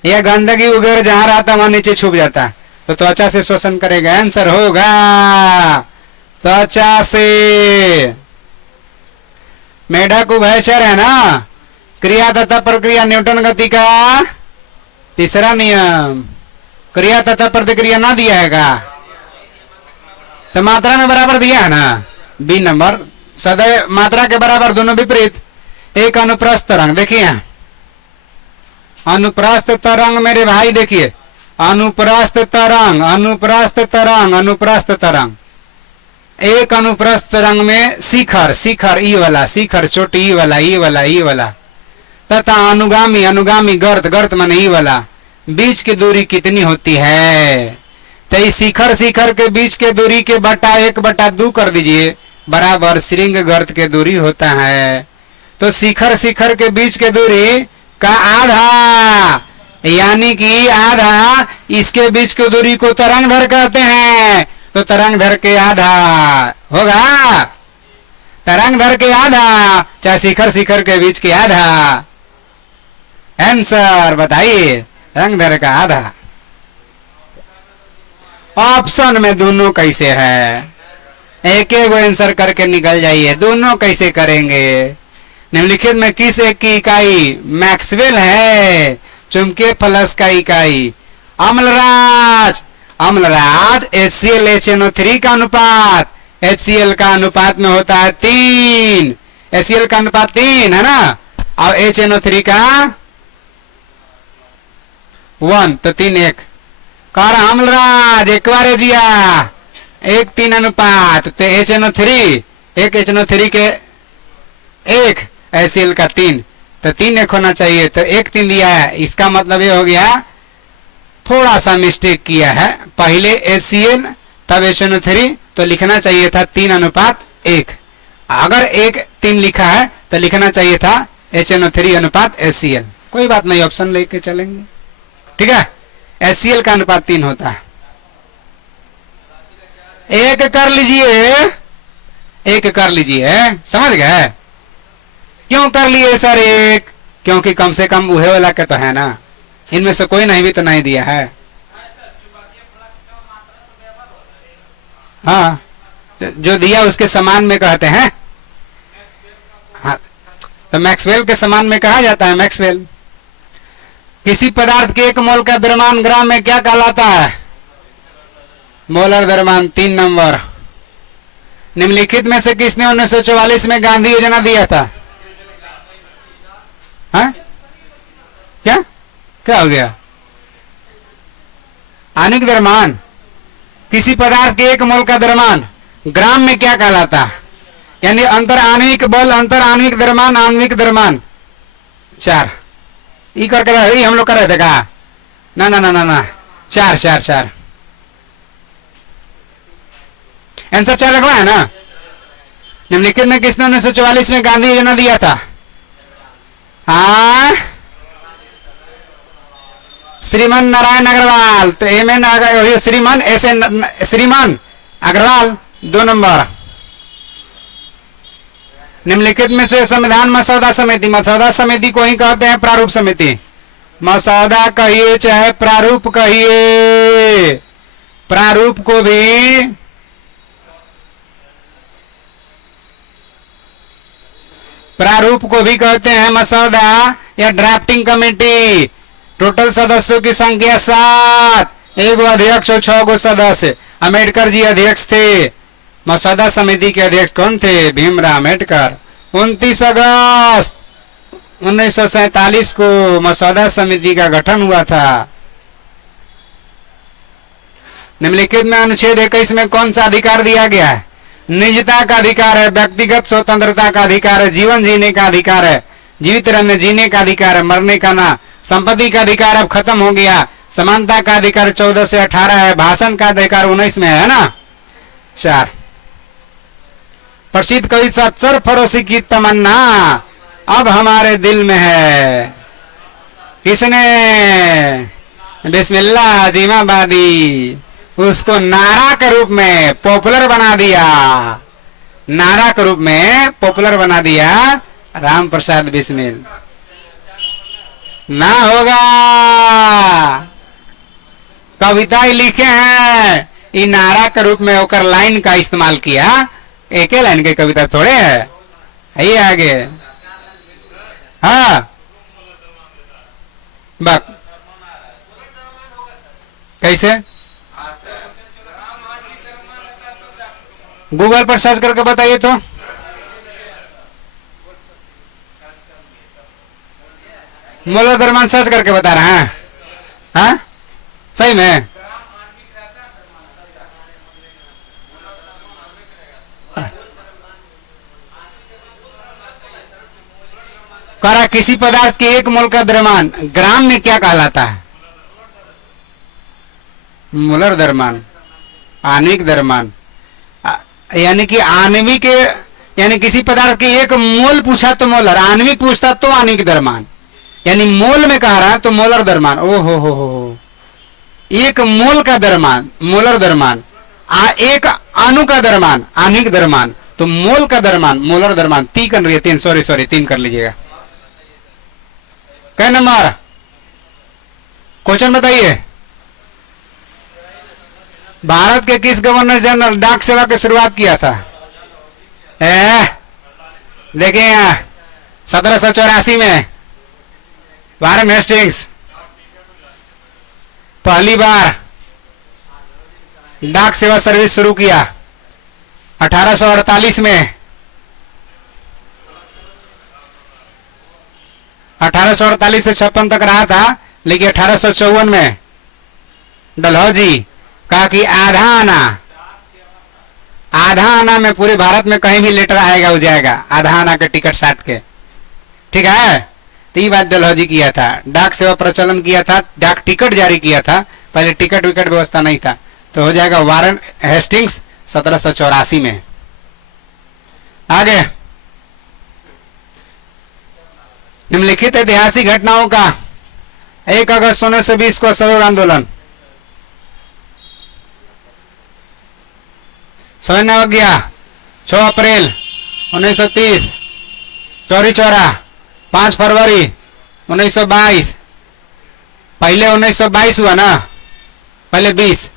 या गंदगी वगैरह जहां रहता वहां नीचे छुप जाता है, तो त्वचा से श्वसन करेगा। आंसर होगा त्वचा से। मेढक उभयचर है ना, क्रिया तथा प्रक्रिया न्यूटन गति का 3रा नियम। क्रिया तथा प्रतिक्रिया ना दिया है का, तो मात्रा में बराबर दिया है ना। B number. सदैव मात्रा के बराबर दोनों विपरीत। एक अनुप्रस्थ तरंग, देखिए यहाँ अनुप्रस्थ तरंग मेरे भाई, देखिए अनुप्रस्थ तरंग, अनुप्रस्थ तरंग, अनुप्रस्थ तरंग। एक अनुप्रस्थ तरंग में शिखर, शिखर ई वाला, शिखर चोटी ई वाला, ई वाला, ई वाला, तथा अनुगामी, अनुगामी गर्त, गर्त माने ई वाला। बीच की दूरी कितनी होती है? तो इस शिखर शिखर के बीच के दूरी के बटा 1/2 कर दीजिए, बराबर श्रृंग गर्त के दूरी होता है। तो शिखर शिखर के बीच के दूरी का आधा, यानी कि आधा इसके बीच की दूरी को तरंगधर कहते हैं। तो तरंगधर के आधा होगा, तरंगधर के आधा, चाहे शिखर शिखर के बीच के आधा। आंसर बताइए, तरंगधर का आधा। ऑप्शन में दोनों कैसे है? एक एक आंसर करके निकल जाइए। दोनों कैसे करेंगे? निम्नलिखित में किस एक की इकाई मैक्सवेल है? चुंबकीय फ्लक्स का इकाई अम्लराज। अम्लराज HCl HNO3 का अनुपात, HCl का अनुपात में होता है 3, HCl का अनुपात 3 है ना, और HNO3 का 1, तो 3:1। कर अम्लराज एक बार जिया 1:3 अनुपात, तो HNO3 एक HNO3 के 1, HCl का 3, तो 3:1 होना चाहिए। तो 1:3 दिया है, इसका मतलब ये हो गया थोड़ा सा मिस्टेक किया है। पहले HCl तब HNO3, तो लिखना चाहिए था 3:1। अगर 1:3 लिखा है तो लिखना चाहिए था HNO3 अनुपात HCl। कोई बात नहीं, ऑप्शन लेके चलेंगे, ठीक है। HCl का अनुपात 3 होता है। एक कर लीजिए, एक कर लीजिए, समझ गए? क्यों कर लिए सर एक? क्योंकि कम से कम उहे वाला के तो है ना, इनमें से कोई नहीं भी तो नहीं दिया है। हाँ, जो दिया उसके समान में कहते हैं। हाँ, तो मैक्सवेल के समान में कहा जाता है मैक्सवेल। किसी पदार्थ के 1 मोल का द्रव्यमान ग्राम में क्या कहलाता है? मोलर द्रव्यमान। 3 नंबर। निम्नलिखित में से किसने 1944 में गांधी योजना दिया था? हाँ? क्या क्या हो गया? आणविक द्रव्यमान। किसी पदार्थ के 1 मोल का द्रव्यमान ग्राम में क्या कहलाता है? यानी अंतर आणविक बल, अंतर आणविक द्रव्यमान, आणविक द्रव्यमान 4। ई करके रहे, हम लोग कर रहे थे का? ना ना ना ना ना, 4 4 4। आंसर 4 रखवा है ना। निम्नलिखित में किसने 1944 में गांधी योजना दिया था? हाँ, श्रीमान नारायण अग्रवाल। तो एम श्रीमान श्रीमान अग्रवाल 2 नंबर। निम्नलिखित में से संविधान मसौदा समिति, मसौदा समिति को ही कहते हैं प्रारूप समिति। मसौदा कहिए चाहे प्रारूप कहिए, प्रारूप को भी कहते हैं मसौदा या ड्राफ्टिंग कमेटी। टोटल सदस्यों की संख्या 7, 1 अध्यक्ष और 6 सदस्य। अम्बेडकर जी अध्यक्ष थे। मसौदा समिति के अध्यक्ष कौन थे? भीमराव अम्बेडकर। 29 अगस्त 1947 को मसौदा समिति का गठन हुआ था। निम्नलिखित में अनुच्छेद 21 में कौन सा अधिकार दिया गया है? निजता का अधिकार है, व्यक्तिगत स्वतंत्रता का अधिकार है, जीवन जीने का अधिकार है, जीवित रहने जीने का अधिकार है, मरने का ना। संपत्ति का अधिकार अब खत्म हो गया। समानता का अधिकार 14 से 18 है। भाषण का अधिकार 19 में है ना। 4। प्रसिद्ध कवि सरफरोशी की तमन्ना अब हमारे दिल में है। किसने? बिस्मिल्लाह जिमाबादी। उसको नारा के रूप में पॉपुलर बना दिया, नारा के रूप में पॉपुलर बना दिया राम प्रसाद बिस्मिल। ना होगा, कविता ही लिखे हैं, इ नारा के रूप में होकर लाइन का इस्तेमाल किया। एक ही लाइन की कविता थोड़े है आगे। हाँ, बक कैसे? गूगल पर सर्च करके बताइए तो। मोलर द्रव्यमान सर्च करके बता रहे हैं? हाँ सही में? कह रहा किसी पदार्थ के एक मोल का द्रव्यमान ग्राम में क्या कहलाता है? मोलर द्रव्यमान, आणविक द्रव्यमान। यानी कि आणविक, यानी किसी पदार्थ के एक मोल पूछा तो मोलर, आणविक पूछता तो आणविक द्रव्यमान, यानी मोल में कह रहा है तो मोलर द्रव्यमान। ओ हो, एक मोल का द्रव्यमान मोलर द्रव्यमान, एक अणु का द्रव्यमान आणविक द्रव्यमान, तो मोल का द्रव्यमान मोलर द्रव्यमान। तीन कर लीजिए, तीन, सॉरी 3 कर लीजिएगा। कै नंबर क्वेश्चन बताइए। भारत के किस गवर्नर जनरल डाक सेवा की शुरुआत किया था? देखिए 1784 में वारेन हेस्टिंग्स पहली बार डाक सेवा सर्विस शुरू किया। 1848 में 1848 से 56 तक रहा था, लेकिन 1854 में डलहौजी कहा कि आधा आना में पूरे भारत में कहीं भी लेटर आएगा हो जाएगा, आधा आना के टिकट साट के। ठीक है, तो ये बात डलहौजी किया था। डाक सेवा प्रचलन किया था, डाक टिकट जारी किया था, पहले टिकट विकट व्यवस्था नहीं था। तो हो जाएगा वारेन हेस्टिंग्स 1784 में। आगे निम्नलिखित ऐतिहासिक घटनाओं का 1 अगस्त 1920 को असहयोग आंदोलन। समझना हो गया? 6 अप्रैल 1930 चौरी चौरा, 5 फरवरी 1922, पहले 1922 हुआ ना, पहले 20,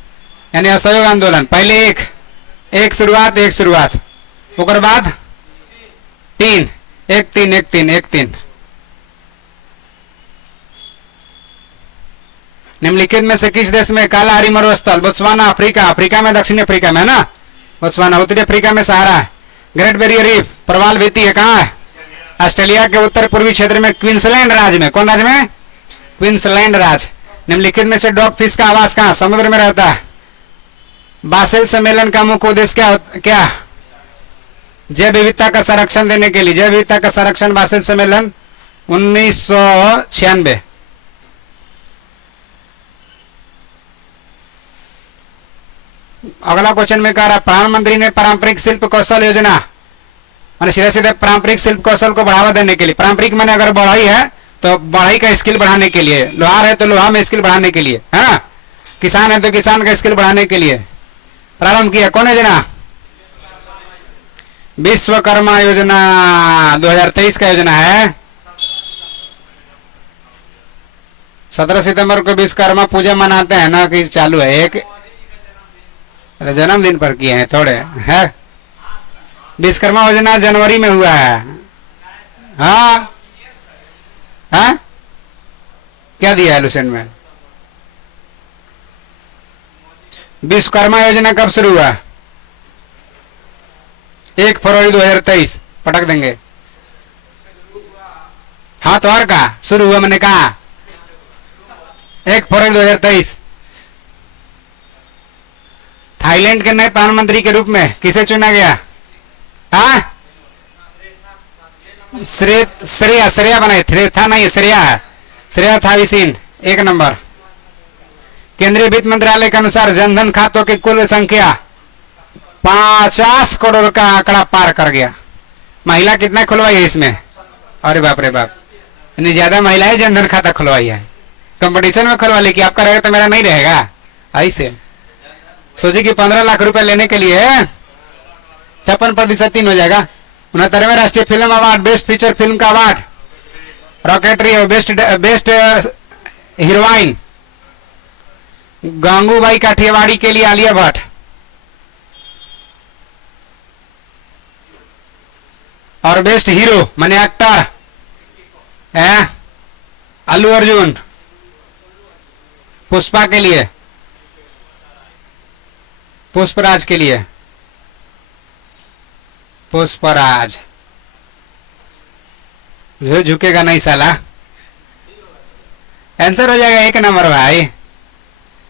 यानी असहयोग आंदोलन। पहले एक शुरुआत, ओकर बाद 3, 1-3 निम्नलिखित में से किस देश में काला हरी मरुस्थल? बोत्सवाना, अफ्रीका में, दक्षिण अफ्रीका में ना, बोत्सवाना। उत्तरी अफ्रीका में सहारा है। ग्रेट बैरियर रीफ, प्रवाल भित्ति है, कहाँ है? ऑस्ट्रेलिया के उत्तर पूर्वी क्षेत्र में, क्वींसलैंड राज्य में। कौन राज्य में? क्वींसलैंड राज्य। निम्नलिखित में से डॉग फिश का आवास कहाँ? समुद्र में रहता है। बासेल सम्मेलन का मुख्य उद्देश्य क्या? जैव विविधता का संरक्षण देने के लिए। जैव विविधता का संरक्षण, बासेल सम्मेलन 1996। अगला क्वेश्चन में कह रहा प्रधानमंत्री ने पारंपरिक शिल्प कौशल योजना, माने सीधे सीधे पारंपरिक शिल्प कौशल को बढ़ावा देने के लिए। पारंपरिक माने अगर बढ़ाई है तो बढ़ाई का स्किल बढ़ाने के लिए, लोहार है तो लोहा में स्किल बढ़ाने के लिए, है ना, किसान है तो किसान का स्किल बढ़ाने के लिए प्रारंभ किया। कौन योजना? विश्वकर्मा योजना 2023 का योजना है। 17 सितंबर को विश्वकर्मा पूजा मनाते हैं ना, कि चालू है एक जन्मदिन पर किए हैं थोड़े, है। विश्वकर्मा योजना जनवरी में हुआ है। हाँ क्या दिया है लुसेंट में? विश्वकर्मा योजना कब शुरू हुआ? 1 फरवरी 2023। पटक देंगे। हाँ तो और का शुरू हुआ, मैंने कहा 1 फरवरी 2023। थाईलैंड के नए प्रधानमंत्री के रूप में किसे चुना गया? हाँ श्रेया बनाए, थ्रेथा नहीं, श्रेया थाविसिन 1 नंबर। केंद्रीय वित्त मंत्रालय के अनुसार जनधन खातों की कुल संख्या 50 करोड़ का आंकड़ा पार कर गया। महिला कितना खुलवाई है इसमें? अरे बाप रे बाप, इतनी ज्यादा महिलाएं जनधन खाता खुलवाई है। कंपटीशन में खुलवा ली कि आपका रहेगा तो मेरा नहीं रहेगा। ऐसे सोचिए कि 15 लाख रुपए लेने के लिए 56% 3 हो जाएगा। 69वें राष्ट्रीय film award, best feature film का अवार्ड रॉकेटरी और बेस्ट हीरोइन गंगूबाई काठियावाड़ी के लिए आलिया भट्ट। और बेस्ट हीरो माने एक्टर अल्लू अर्जुन पुष्पा के लिए, पुष्पराज के लिए। पुष्पराज, जो झुकेगा नहीं साला। आंसर हो जाएगा 1 नंबर भाई।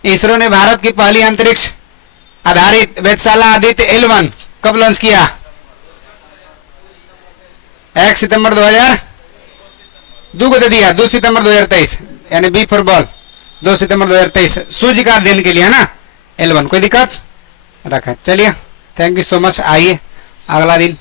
इसरो ने भारत की पहली अंतरिक्ष आधारित वेधशाला आदित्य L1 कब लॉन्च किया? 1 सितंबर 2000, 2 को दे दिया, 2 सितंबर 2023, यानी बी फॉर बॉल, 2 सितंबर 2023 सूर्य का अध्ययन के लिए है ना L1। कोई दिक्कत रखा? चलिए, थैंक यू सो मच। आइए अगला दिन।